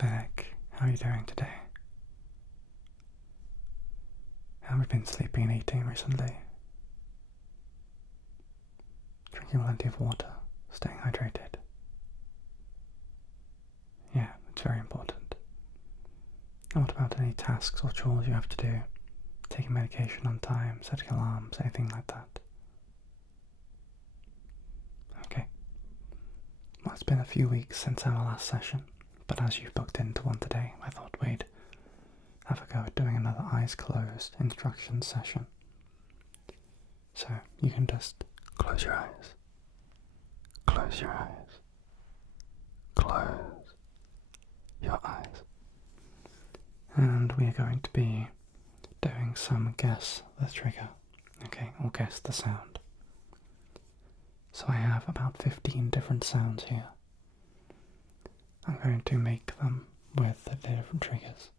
clinic. How are you doing today? How have you been sleeping and eating recently? Drinking plenty of water, staying hydrated. Yeah, it's very important. And what about any tasks or chores you have to do? Taking medication on time, setting alarms, anything like that? Okay. Well, it's been a few weeks since our last session, but as you've booked into one today, I thought we'd have a go at doing another eyes closed instruction session. So you can just close your eyes, close your eyes, close your eyes. And we are going to be doing some guess the trigger, okay, or guess the sound. So I have about 15 different sounds here. I'm going to make them with the different triggers.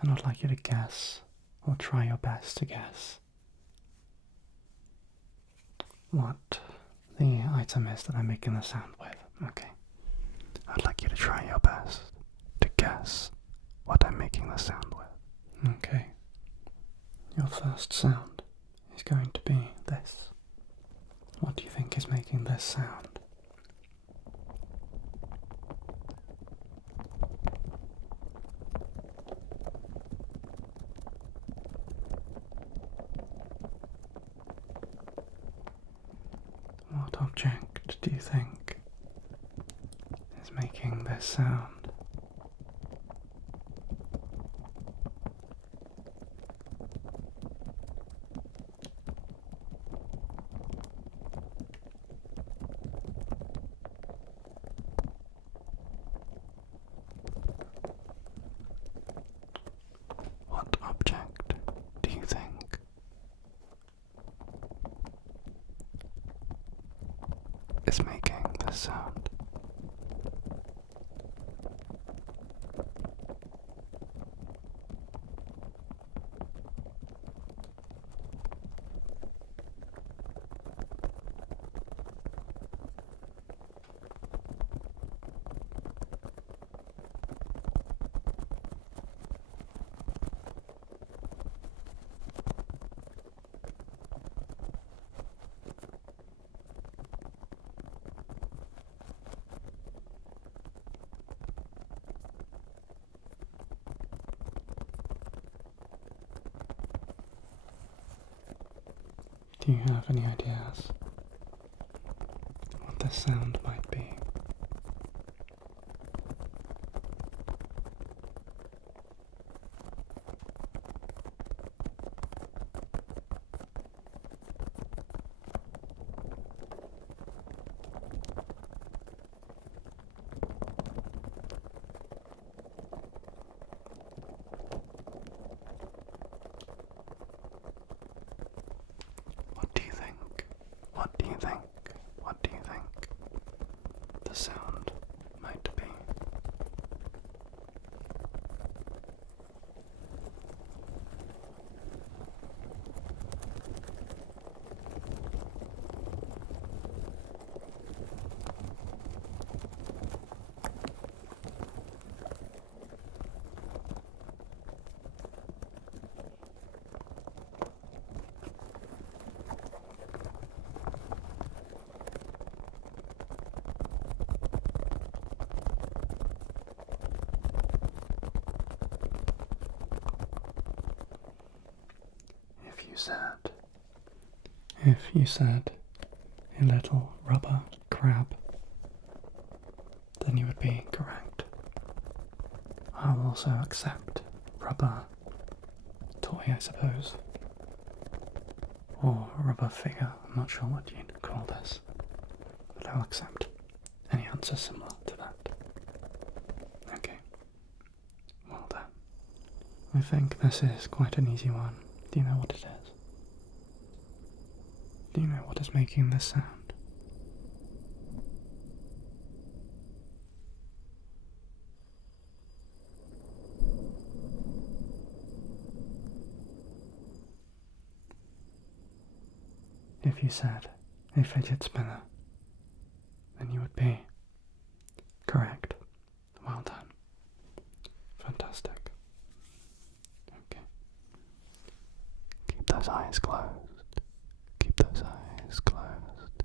And I'd like you to guess, or try your best to guess, what the item is that I'm making the sound with, okay? I'd like you to try your best to guess what I'm making the sound with. Okay. Your first sound is going to be this. What do you think is making this sound? What object do you think is making this sound? What object do you think is making this sound? Do you have any ideas what this sound might be? What do you think? What do you think? What do you think the sound might be? If you said a little rubber crab, then you would be correct. I'll also accept rubber toy, I suppose, or rubber figure. I'm not sure what you'd call this, but I'll accept any answer similar to that. Okay, well done. I think this is quite an easy one. Do you know what it is? Do you know what is making this sound? If you said a fidget spinner, then you would be correct. Well done. those eyes closed. Keep those eyes closed.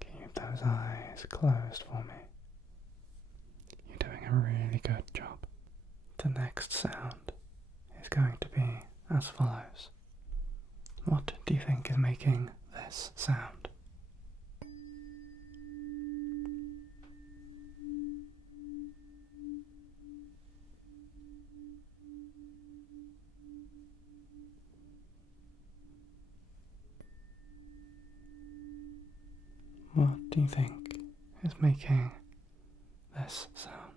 Keep those eyes closed for me. You're doing a really good job. The next sound is going to be as follows. What do you think is making this sound? What do you think is making this sound?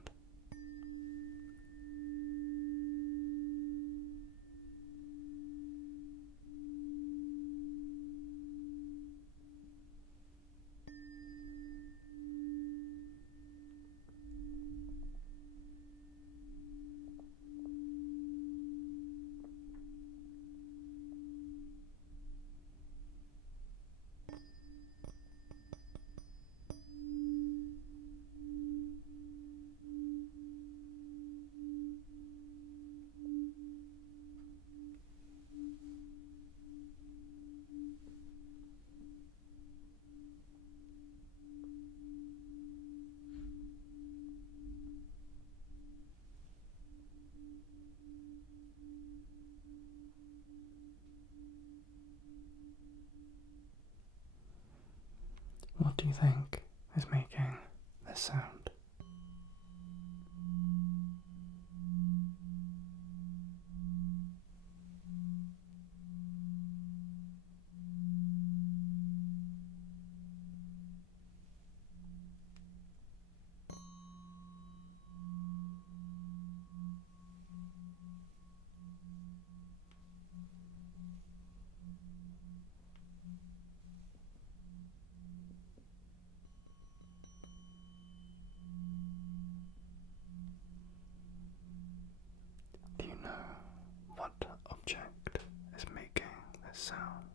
What do you think is making this sound? Do you know what object is making this sound?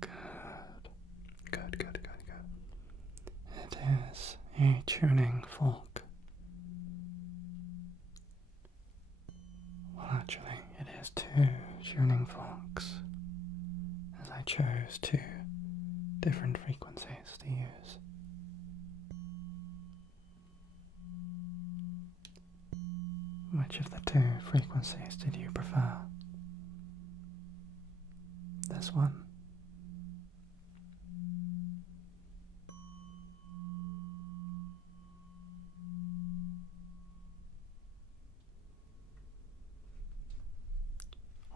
Good. It is a tuning fork. Well, actually, it is two tuning forks, as I chose two different frequencies to use. Which of the two frequencies did you prefer? This one?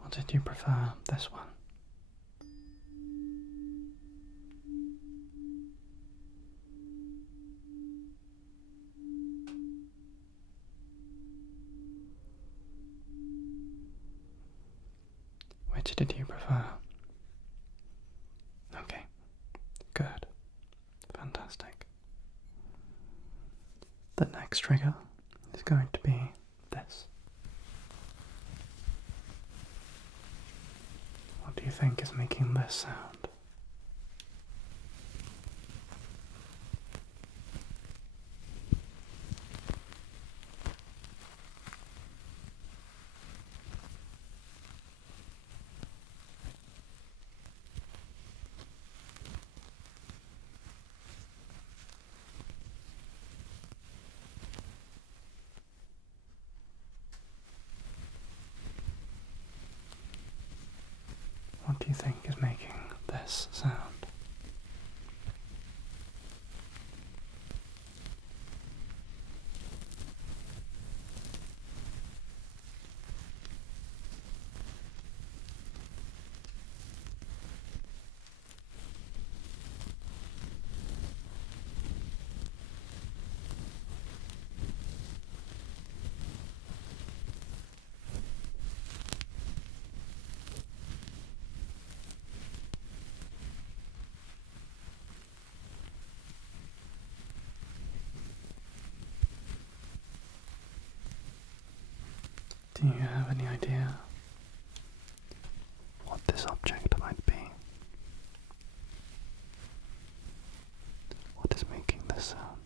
Or did you prefer this one? Which did you prefer? Okay, good, fantastic. The next trigger is going to be this. What do you think is making this sound? What do you think is making this sound? Do you have any idea what this object might be? What is making this sound?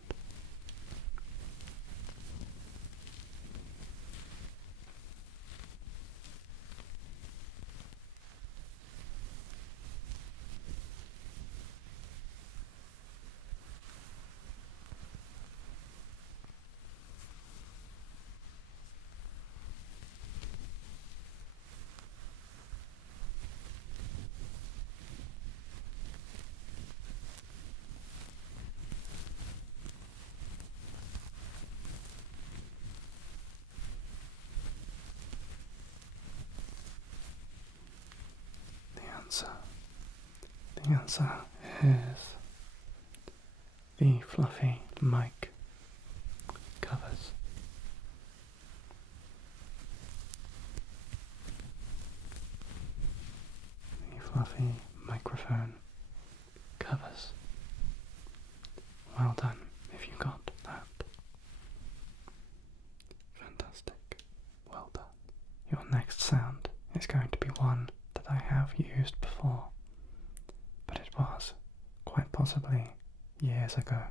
answer? The answer is the fluffy mic covers. The fluffy microphone covers. Well done if you got that. Fantastic. Well done. Your next sound is going to be one that I have used before, but it was quite possibly years ago.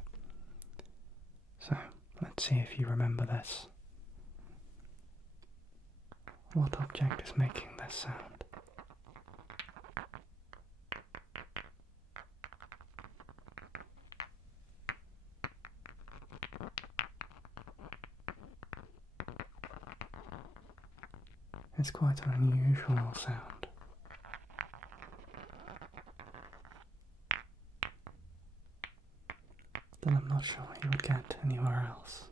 So let's see if you remember this. What object is making this sound? It's quite an unusual sound. That I'm not sure you would get anywhere else,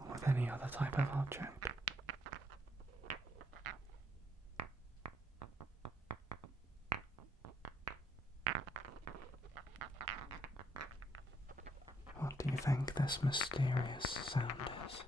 or with any other type of object. What do you think this mysterious sound is?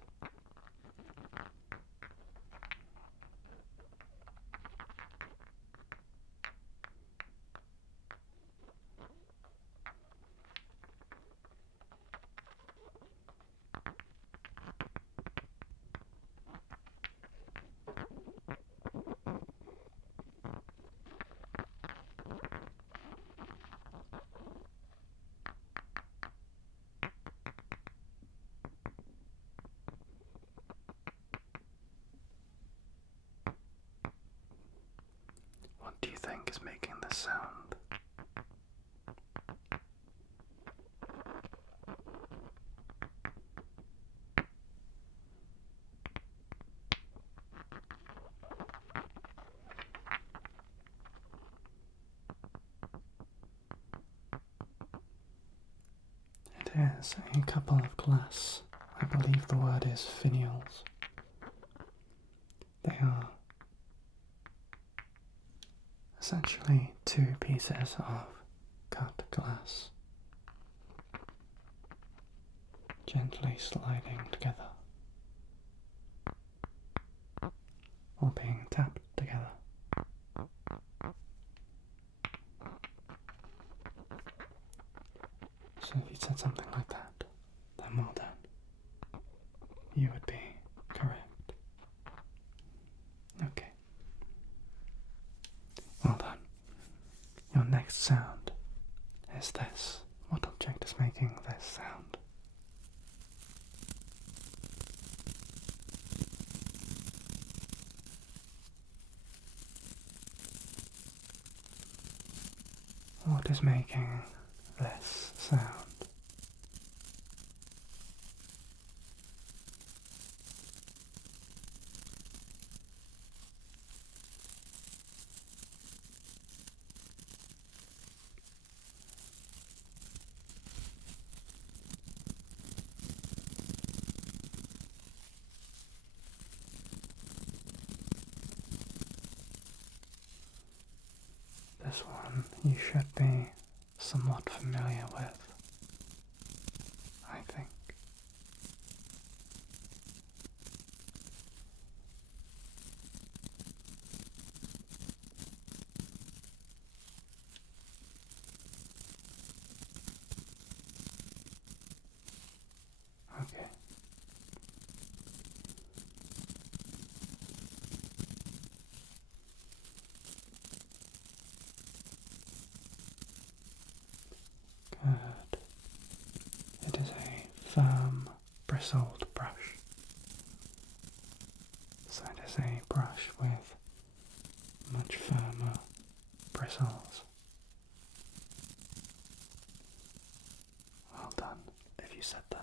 What do you think is making this sound? It is a couple of glass, I believe the word is finials. They are essentially two pieces of cut glass, gently sliding together, or being tapped together. So if you said something like that, then well done. You would be correct. Okay. Well done. Your next sound is this. What object is making this sound? What is making this sound? This one you should be somewhat familiar with, I think. Okay. Good. It is a firm, bristled brush. So it is a brush with much firmer bristles. Well done, if you said that.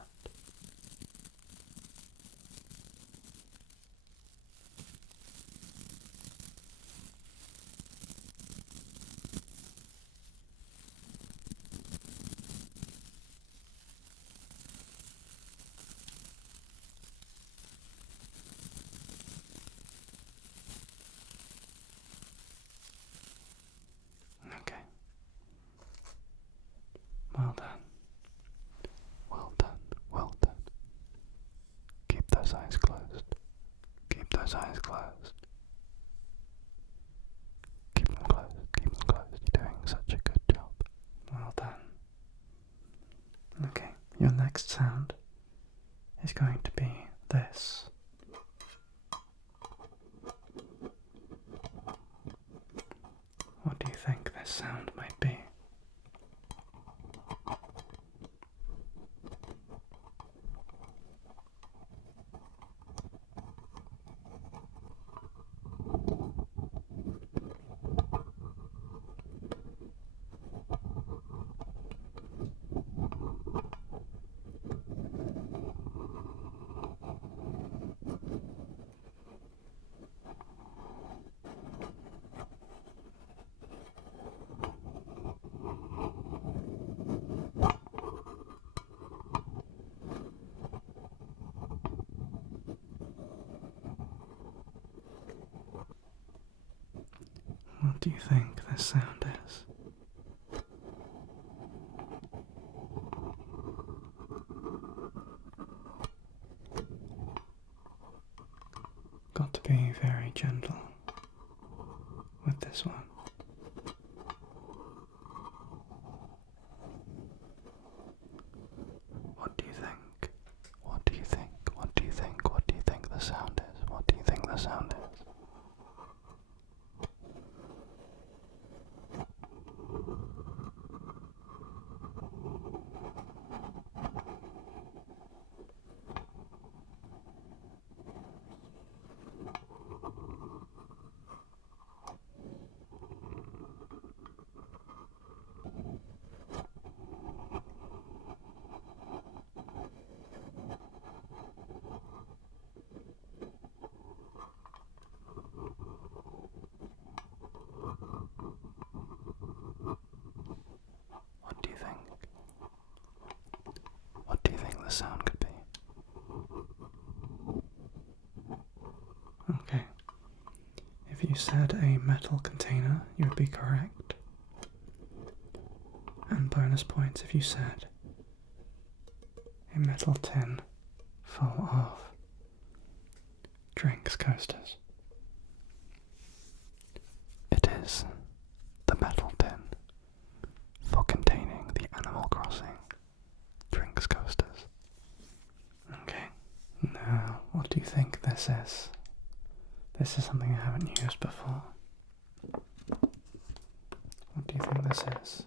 those eyes closed. Keep them closed, keep them closed. You're doing such a good job. Well done. Okay, your next sound is going to be this. What do you think this sound might be? What do you think this sound is? Got to be very gentle with this one. What do you think? What do you think? What do you think? What do you think the sound is? What do you think the sound is? What do you think the sound could be? Okay. If you said a metal container, you would be correct. And bonus points if you said a metal tin full of drinks coasters. It is the metal tin for containing the Animal Crossing drinks coasters. Okay, now what do you think this is? This is something I haven't used before. What do you think this is?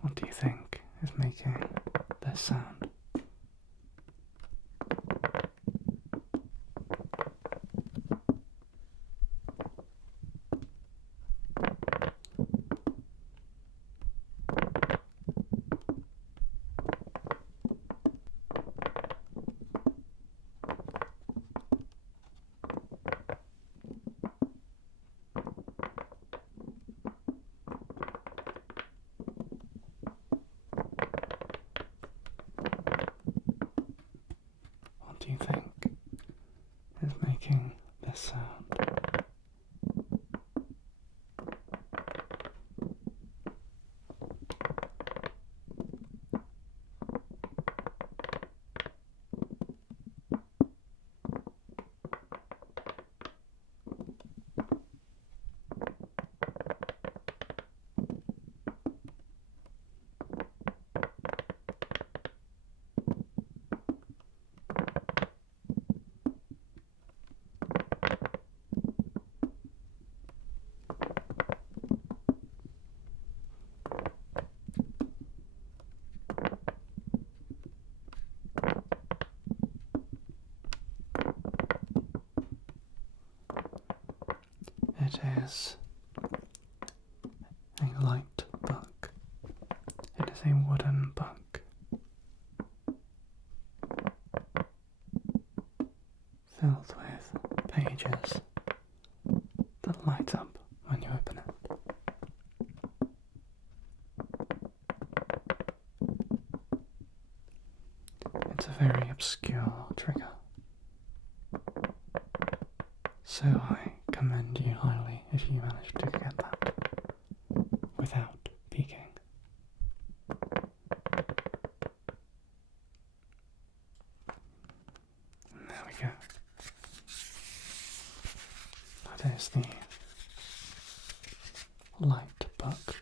What do you think is making this sound? What do you think is making this sound? It is a light book. It is a wooden book filled with pages that light up when you open it. It's a very obscure trigger, so I commend you highly if you manage to get that without peeking. That is the light book.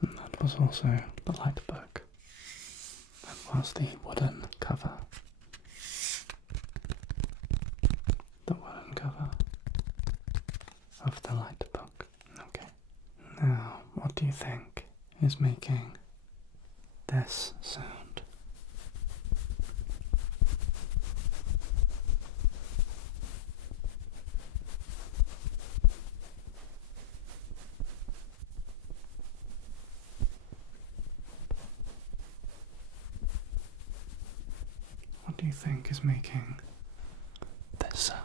That was also the light book. That was the wooden cover. The wooden cover of the light book. Okay. Now, what do you think is making this sound? What do you think is making this sound?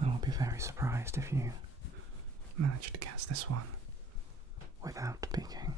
I will be very surprised if you manage to guess this one without peeking.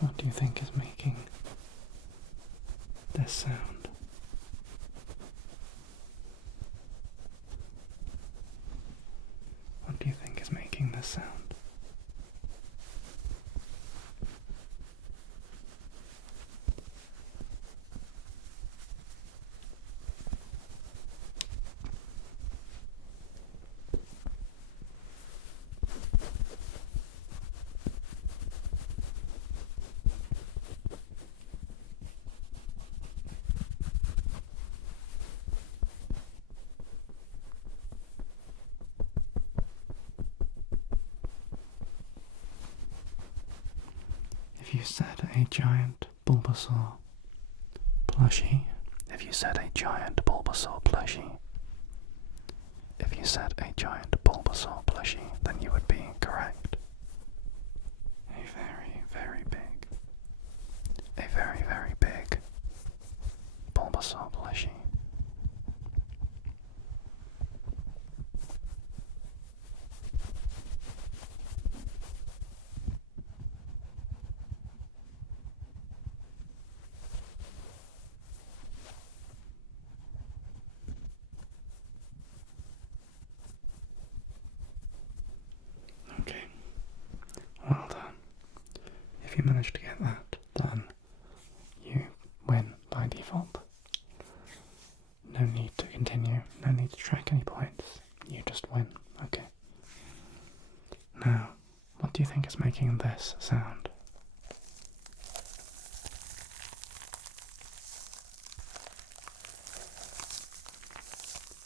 What do you think is making this sound? What do you think is making this sound? If you said a giant Bulbasaur plushie, if you said a giant Bulbasaur plushie, if you said a giant Bulbasaur plushie, then you would be correct. A very, very big Bulbasaur plushie. Okay, well done. If you manage to get that, then you win by default. No need to continue, no need to track any points, you just win, okay. Now, what do you think is making this sound?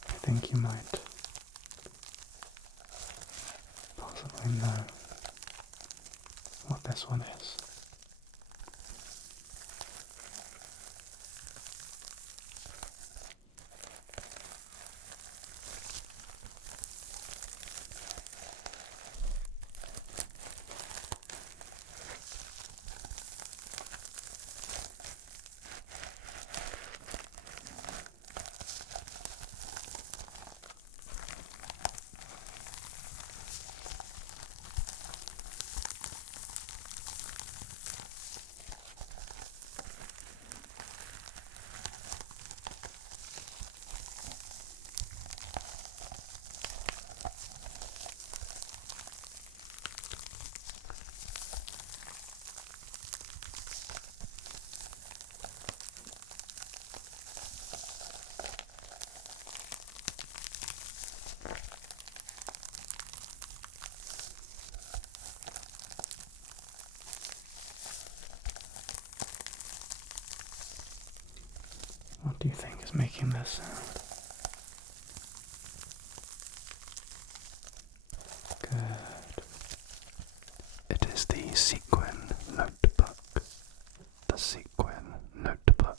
I think you might possibly know what this one is. is making this sound. Good. It is the sequin notebook. The sequin notebook.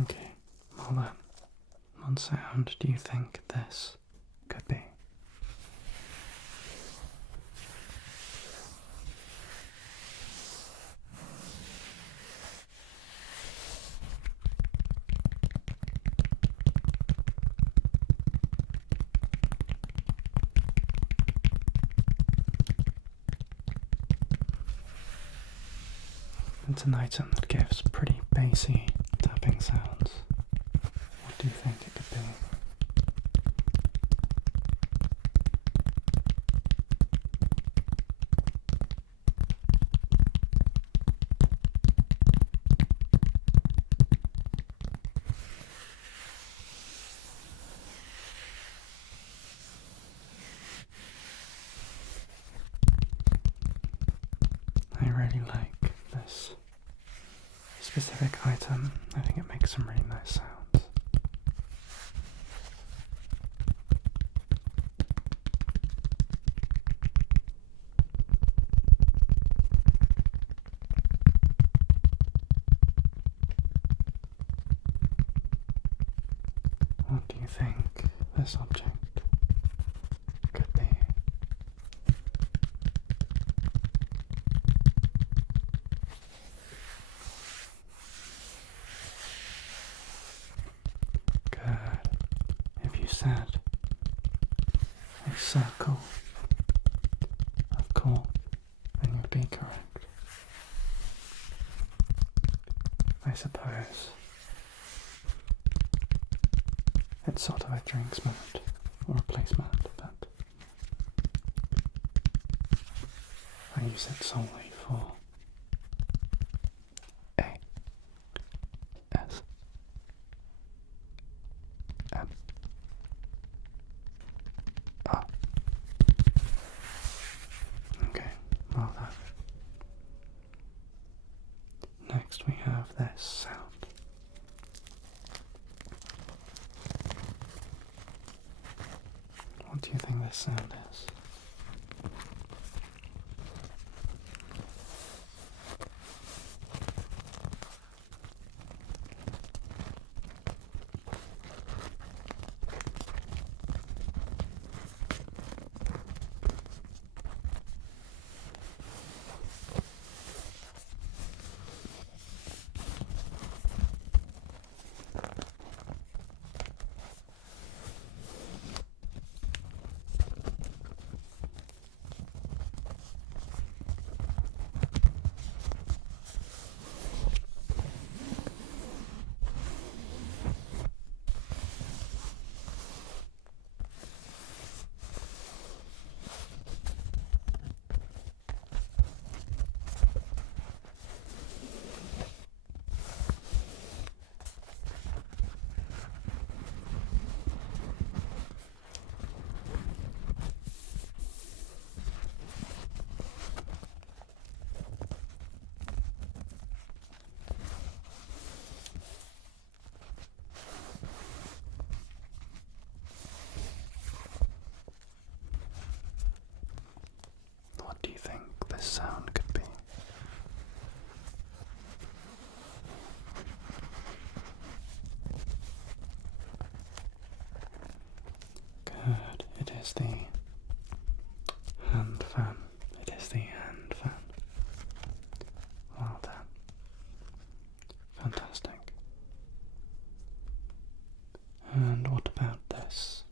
Okay, well then, what sound do you think this could be? It's an item that gives pretty bassy tapping sounds. What do you think it could be? I really like this specific item. I think it makes some really nice sounds. What do you think this object could be? Good. If you said a circle of coal, then you'd be correct. I suppose it's sort of a drinks mat or a placemat, but I use it solely for A S M R. Okay, well done. Next we have this sound. What do you think this sound is? What do you think this sound could be? Good. It is the hand fan. It is the hand fan. Well done. Fantastic. And what about this?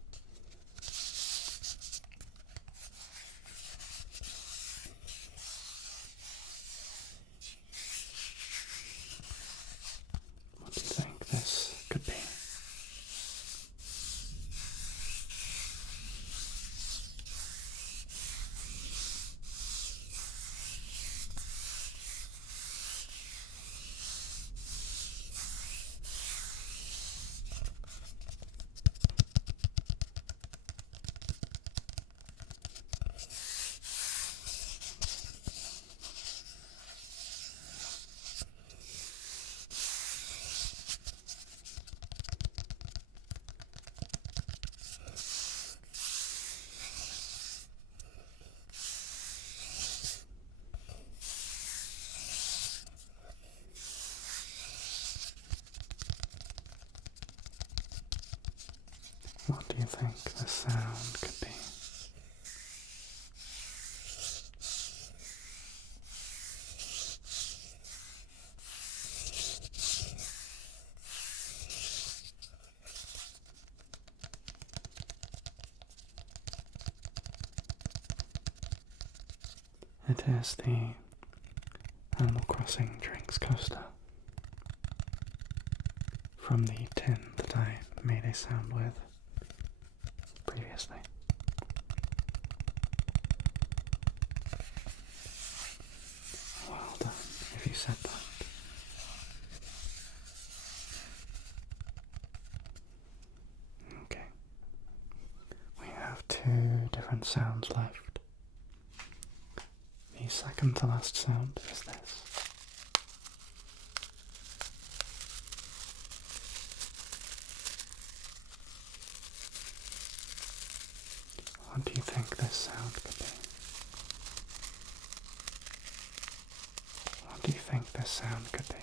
sound could be. It is the Animal Crossing drinks coaster from the tin that I made a sound with previously. Well done, if you said that. Okay. We have 2 different sounds left. The second to last sound is this. What do you think this sound could be? What do you think this sound could be?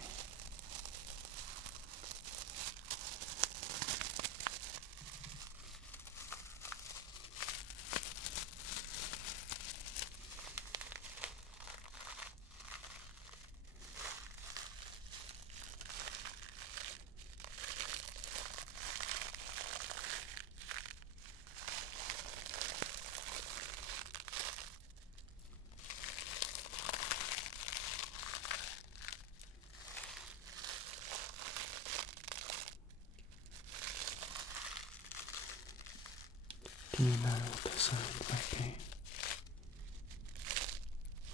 Do you know what the sound might be?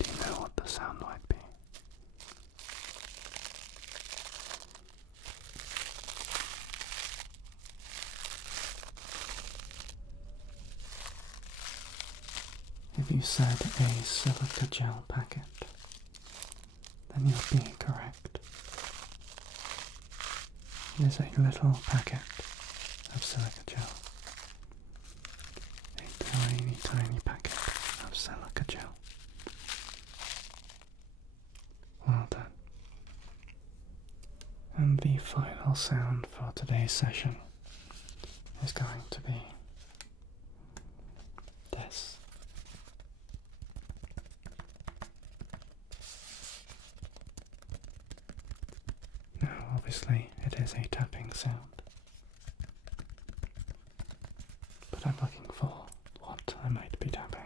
Do you know what the sound might be? If you said a silica gel packet, then you'll be correct. It is a little packet of silica gel. A tiny, tiny packet of silica gel. Well done. And the final sound for today's session is going to be this. Now, obviously, it is a tapping sound, but I'm looking for what I might be tapping.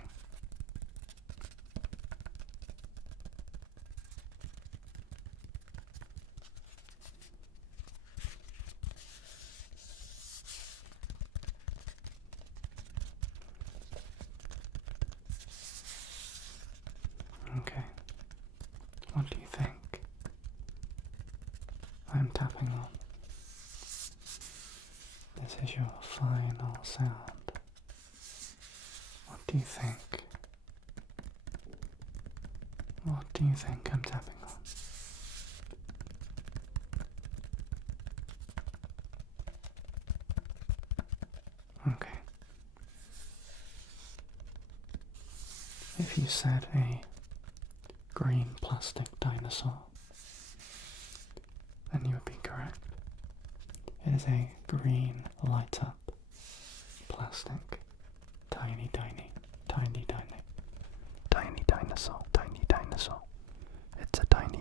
Okay, what do you think I'm tapping on? This is your final sound. What do you think? What do you think I'm tapping on? Okay. If you said a green plastic dinosaur, then you would be correct. It is a green light-up plastic tiny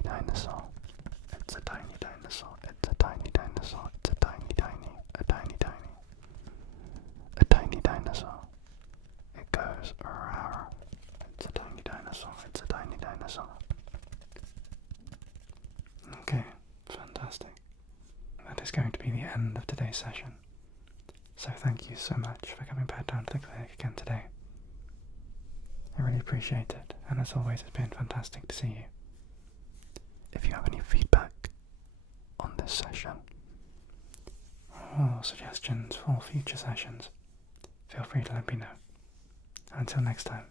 dinosaur. It's a tiny dinosaur. It's a tiny dinosaur. It's a tiny dinosaur. It's a tiny dinosaur. It goes rawr. It's a tiny dinosaur. It's a tiny dinosaur. Okay, fantastic. That is going to be the end of today's session. So thank you so much for coming back down to the clinic again today. I really appreciate it, and as always it's been fantastic to see you. If you have any feedback on this session, or suggestions for future sessions, feel free to let me know. Until next time,